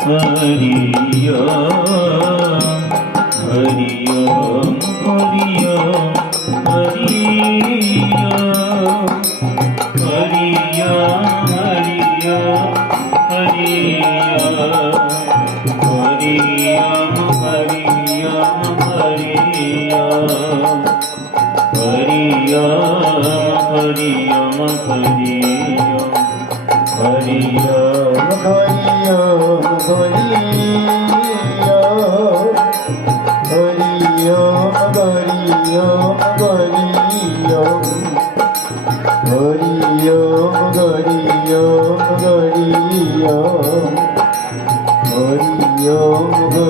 Hari Ram Hari Ram Hari Om Hari Om Hari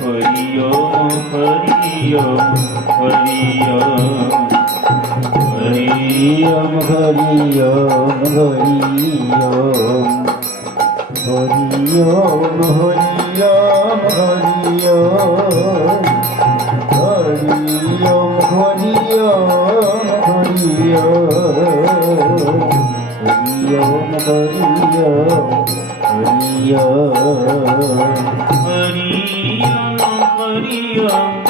Hari Om Hari Om Hari Hari Hariyam, Hariyam.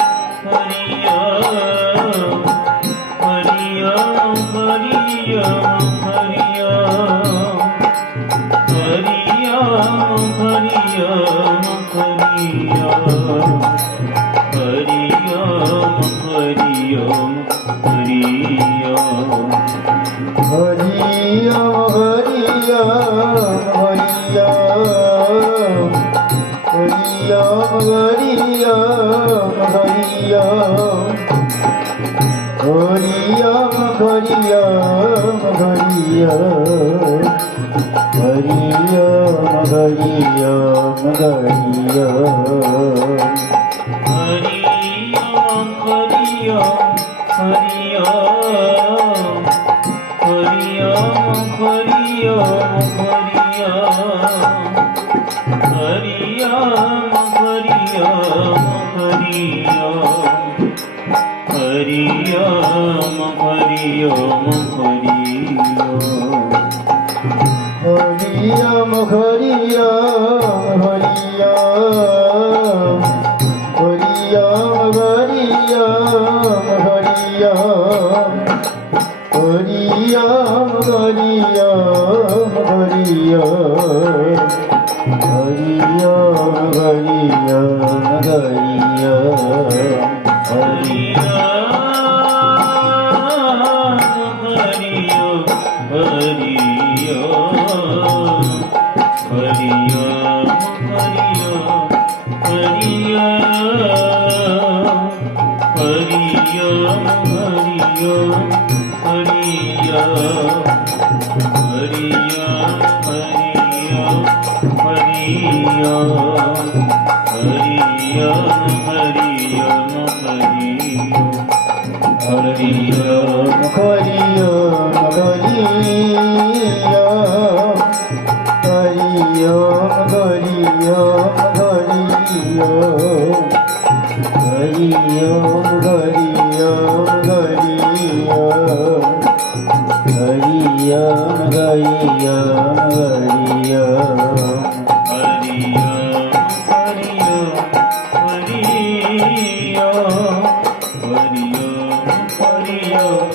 হরিয়ম হরিয়ম হরিয়ম হরিয়ম হরিয়ম হরিয়ম হরিয়ম হরিয়ম হরিয়ম Hari Om Hari Om Hari Om Hari Om Hari Om Hari Hari Om হরিয়ম হরিয়ম হরিয়ম হরিয়ম হরিয়ম হরিয়ম হরিয়ম হরিয়ম হরিয়ম Hallelujah. Hari Om Hari Om Hari Om Hari Om Hari Om Hari Om Hari Om Hari Om Hari Om Hari Om Hari Om